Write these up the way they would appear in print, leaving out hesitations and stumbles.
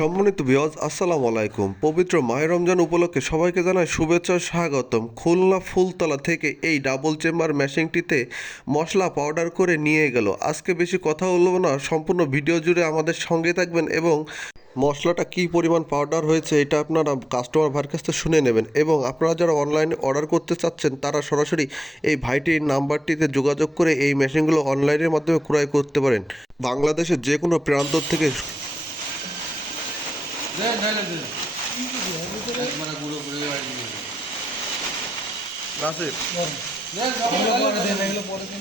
সম্মানিত ভিউয়ার্স, আসসালামু আলাইকুম। পবিত্র মাহে রমজান উপলক্ষে সবাইকে জানাই শুভেচ্ছা ও স্বাগতম। খুলনা ফুলতলা থেকে এই ডাবল চেম্বার মেশিনটিতে মশলা পাউডার করে নিয়ে গেল। আজকে বেশি কথা বলবো না, সম্পূর্ণ ভিডিও জুড়ে আমাদের সঙ্গে থাকবেন এবং মশলাটা কী পরিমাণ পাউডার হয়েছে এটা আপনারা কাস্টমার ভাইয়ের কাছ থেকে শুনে নেবেন। এবং আপনারা যারা অনলাইনে অর্ডার করতে চাচ্ছেন তারা সরাসরি এই ভাইটির নাম্বারটিতে যোগাযোগ করে এই মেশিনগুলো অনলাইনের মাধ্যমে ক্রয় করতে পারেন। বাংলাদেশের যে কোনো প্রান্ত থেকে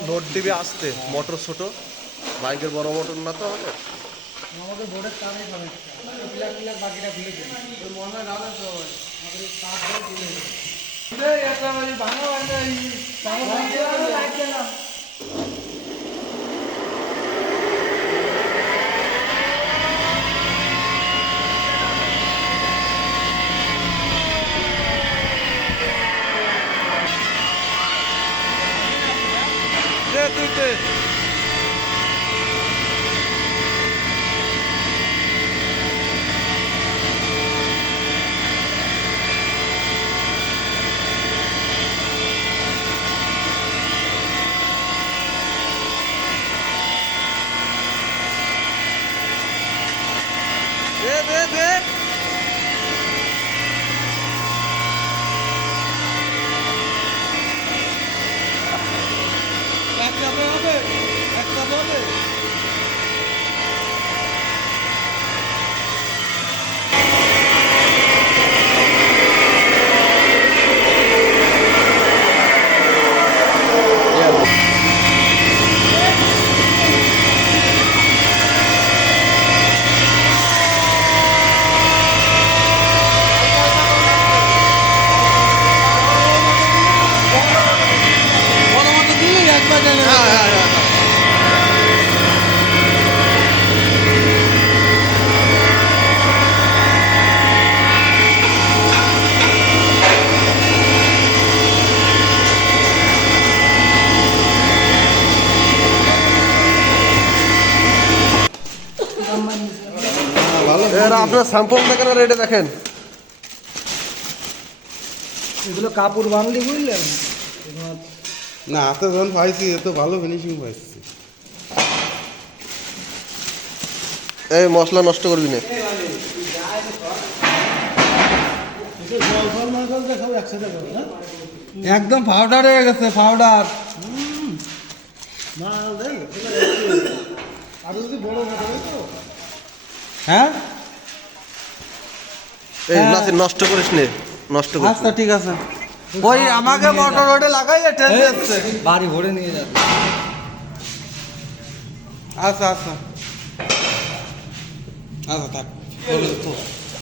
নোট দিবে আসতে, মোটর ছোট, বাইকের বড় মোটর না তো আমাদের বোর্ডের টানে বাকিটা খুলে দিন আপনার স্যাম্পল দেখেন আর এটা দেখেন, এগুলো কাপড় বানলি বুঝলেন না হাতে যখন পাইছি এত ভালো ফিনিশিং পাইছি। এই মশলা নষ্ট করবি না। একদম পাউডার হয়ে গেছে, পাউডার। হ্যাঁ এই নাসির নষ্ট করিস নে, নষ্ট করিস আচ্ছা ঠিক আছে। ওই আমাকে মোটর রোডে লাগাই ঠেল যাচ্ছে, বাড়ি ভরে নিয়ে যাবে। আচ্ছা আচ্ছা আচ্ছা থাক।